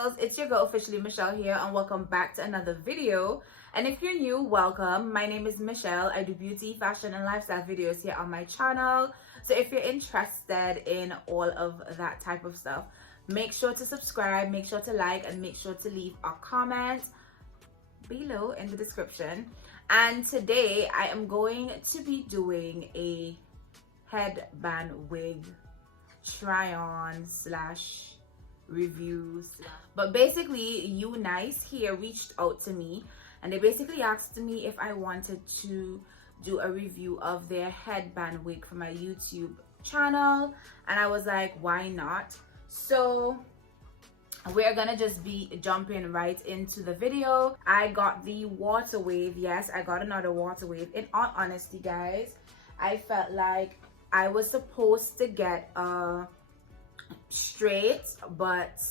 girls, it's your girl officially Michelle here, and welcome back to another video. And if you're new, welcome. My name is Michelle. I do beauty, fashion, and lifestyle videos here on my channel. So if you're interested in all of that type of stuff, make sure to subscribe, make sure to like, and make sure to leave a comment below in the description. And today I am going to be doing a headband wig try on slash reviews. But basically UNICE Hair reached out to me and they basically asked me if I wanted to do a review of their headband wig for my YouTube channel, and I was like, why not? So we're gonna just be jumping right into the video. I got the Waterwave. Yes, I got another Waterwave. In all honesty, guys, I felt like I was supposed to get a straight, but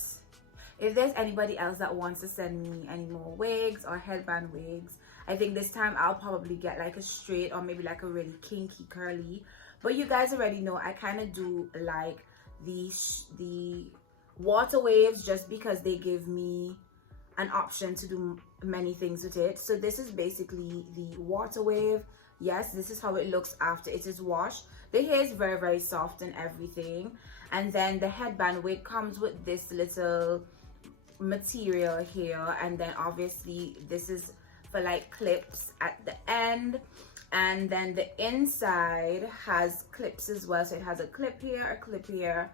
if there's anybody else that wants to send me any more wigs or headband wigs, I think this time I'll probably get like a straight or maybe like a really kinky curly. But you guys already know I kind of do like the water waves just because they give me an option to do many things with it. So this is basically the water wave. Yes, this is how it looks after it is washed. The hair is very, very soft and everything. And then the headband wig comes with this little material here, and then obviously this is for like clips at the end, and then the inside has clips as well. So it has a clip here, a clip here,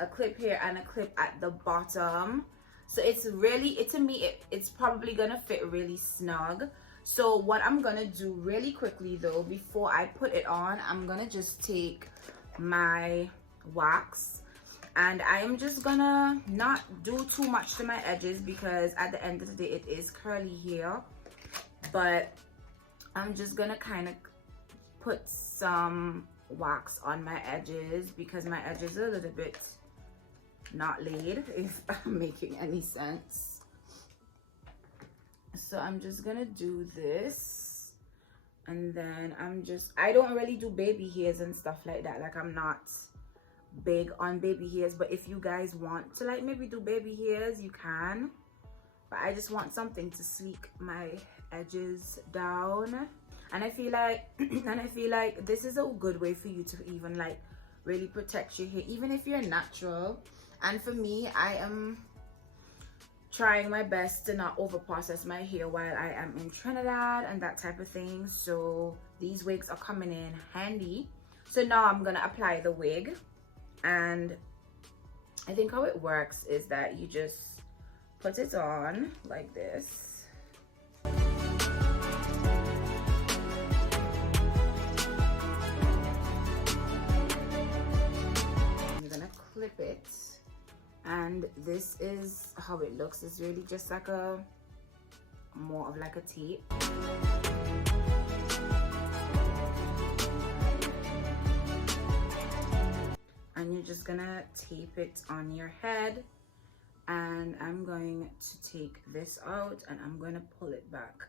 a clip here, and a clip at the bottom. So it's really, to me, it's probably gonna fit really snug. So what I'm gonna do really quickly though, before I put it on, I'm gonna just take my wax and I am just gonna not do too much to my edges because at the end of the day it is curly hair, but I'm just gonna kind of put some wax on my edges because my edges are a little bit not laid, if I'm making any sense. So I'm just gonna do this, and then I don't really do baby hairs and stuff like that. Like, I'm not big on baby hairs, but if you guys want to like maybe do baby hairs, you can. But I just want something to sleek my edges down, and I feel like this is a good way for you to even like really protect your hair, even if you're natural. And for me, I am trying my best to not over process my hair while I am in Trinidad and that type of thing. So these wigs are coming in handy. So now I'm gonna apply the wig, and I think how it works is that you just put it on like this. I'm gonna clip it, and this is how it looks. It's really just like more of like a tape. And you're just gonna tape it on your head, and I'm going to take this out and I'm going to pull it back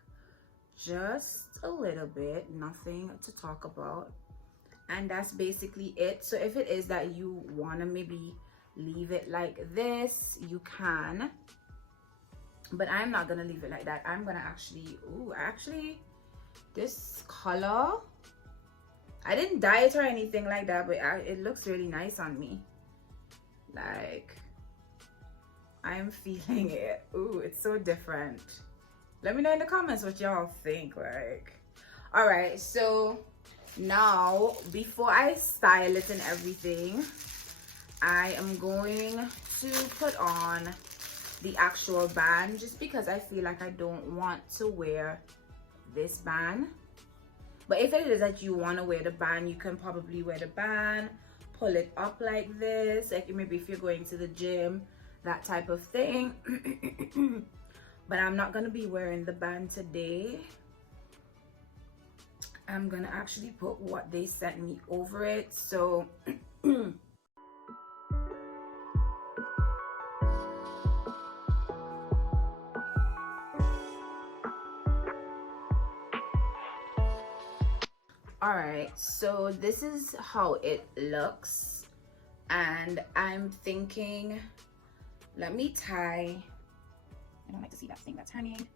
just a little bit, nothing to talk about, and that's basically it. So if it is that you want to maybe leave it like this, you can, but I'm not gonna leave it like that. I'm gonna actually this color, I didn't dye it or anything like that, but it looks really nice on me. Like, I'm feeling it. Ooh, it's so different. Let me know in the comments what y'all think. Like, all right, so now before I style it and everything, I am going to put on the actual band, just because I feel like I don't want to wear this band. But if it is that you want to wear the band, you can probably wear the band, pull it up like this, like maybe if you're going to the gym, that type of thing. But I'm not going to be wearing the band today. I'm going to actually put what they sent me over it. So all right, so this is how it looks, and I'm thinking let me tie. I don't like to see that thing that's hanging.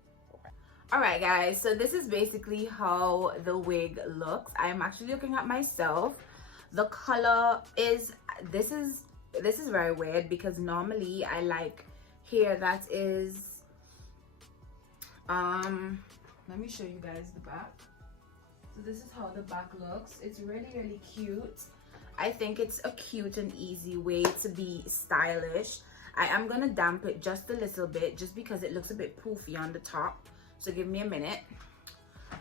All right, guys, so this is basically how the wig looks. I'm actually looking at myself. The color is, this is very weird because normally I like hair that is, let me show you guys the back. So this is how the back looks. It's really cute. I think it's a cute and easy way to be stylish. I am gonna damp it just a little bit just because it looks a bit poofy on the top. So give me a minute.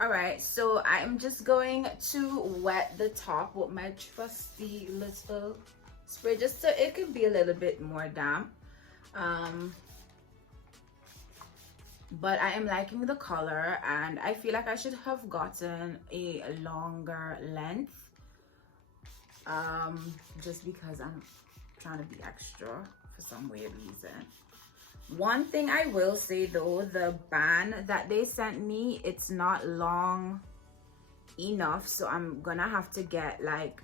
All right, so I'm just going to wet the top with my trusty little spray just so it can be a little bit more damp. But I am liking the color and I feel like I should have gotten a longer length. Just because I'm trying to be extra for some weird reason. One thing I will say though, the band that they sent me, it's not long enough, so I'm gonna have to get like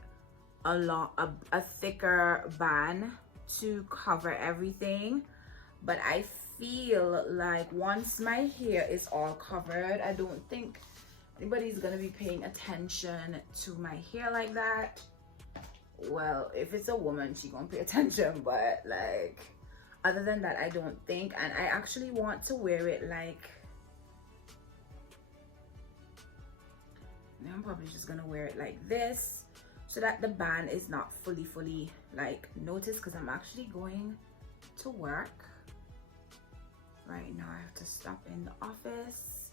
a thicker band to cover everything. But I feel like once my hair is all covered, I don't think anybody's gonna be paying attention to my hair like that. Well, if it's a woman, she gonna pay attention, but like other than that, I don't think. And I actually want to wear it like, I'm probably just gonna wear it like this so that the band is not fully like noticed, because I'm actually going to work right now. I have to stop in the office.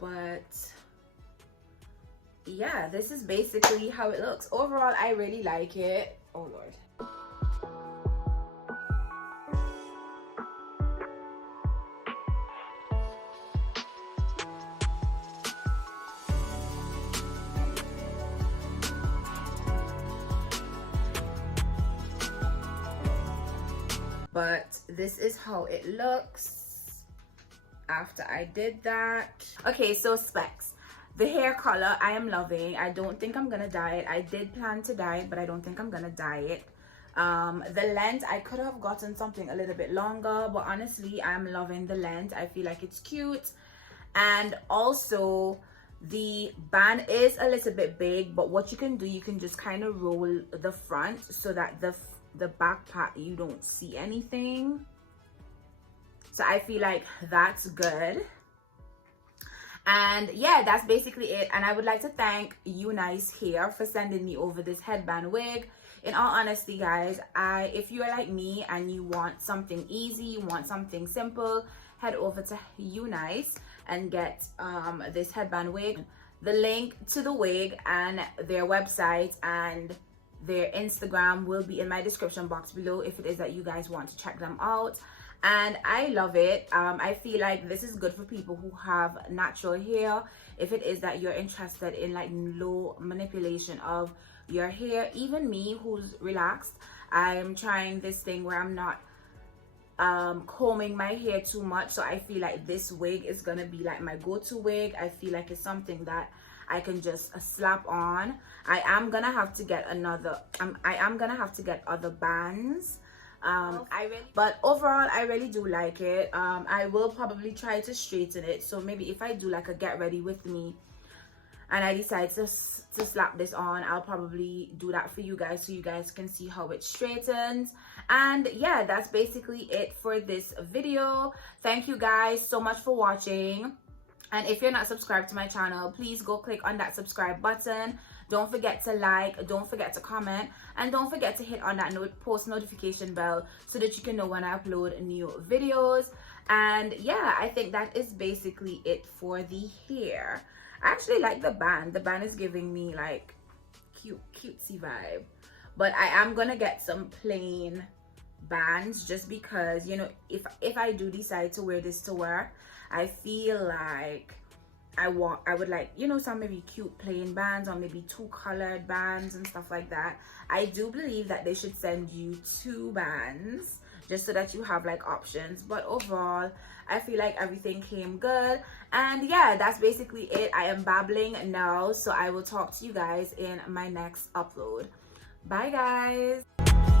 But yeah, this is basically how it looks. Overall, I really like it. Oh Lord. But this is how it looks after I did that. Okay, so specs. The hair color I am loving. I don't think I'm gonna dye it. I did plan to dye it, but I don't think I'm gonna dye it. The length, I could have gotten something a little bit longer, but honestly, I'm loving the length. I feel like it's cute. And also, the band is a little bit big, but what you can do, you can just kind of roll the front so that the back part, you don't see anything. So I feel like that's good. And yeah, that's basically it. And I would like to thank UNICE Hair for sending me over this headband wig. In all honesty, guys, if you're like me and you want something easy, you want something simple, head over to UNICE and get this headband wig. The link to the wig and their website and their Instagram will be in my description box below if it is that you guys want to check them out. And I love it. I feel like this is good for people who have natural hair. If it is that you're interested in like low manipulation of your hair, even me who's relaxed, I'm trying this thing where I'm not combing my hair too much. So I feel like this wig is gonna be like my go-to wig. I feel like it's something that I can just slap on. I am gonna have to get another, I am gonna have to get other bands. But overall, I really do like it. I will probably try to straighten it. So maybe if I do like a get ready with me and I decide to slap this on, I'll probably do that for you guys so you guys can see how it straightens. And yeah, that's basically it for this video. Thank you guys so much for watching. And if you're not subscribed to my channel, please go click on that subscribe button. Don't forget to like, don't forget to comment, and don't forget to hit on that post notification bell so that you can know when I upload new videos. And yeah, I think that is basically it for the hair. I actually like the band. The band is giving me like cutesy vibe. But I am gonna get some plain bands just because, you know, if I do decide to wear this to work, I feel like I would like, you know, some maybe cute plain bands or maybe 2 colored bands and stuff like that. I do believe that they should send you 2 bands just so that you have like options. But overall, I feel like everything came good. And yeah, that's basically it. I am babbling now, so I will talk to you guys in my next upload. Bye guys.